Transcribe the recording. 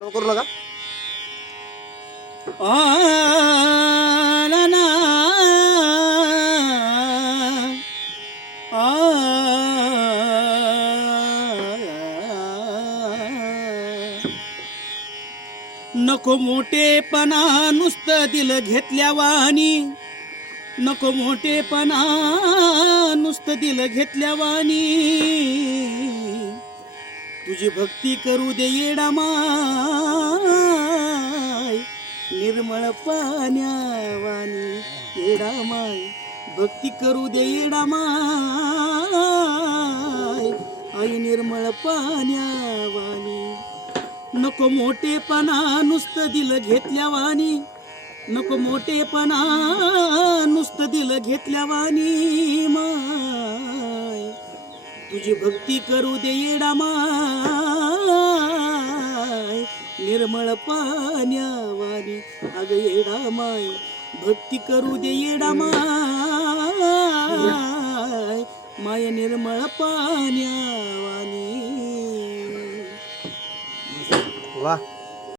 करू नका. ना, ना. नको मोठेपणा नुसतं दिल घेतल्यावानी नको मोठेपणा नुसतं दिल घेतल्यावानी तुझी भक्ती करू दे येडा माय. निर्मळ पाण्यावानी येडा माय. भक्ती करू दे येडा माय. आई निर्मळ पाण्यावानी. नको मोठेपणा नुसतं दिलं घेतल्यावानी नको मोठेपणा नुसतं दिलं घेतल्यावानी मा तुझी भक्ती करू दे येडा माय. निर्मळ पाण्यावानी. अग येडा माय भक्ती करू दे येडा माय. माय निर्मळ पाण्यावानी. वा.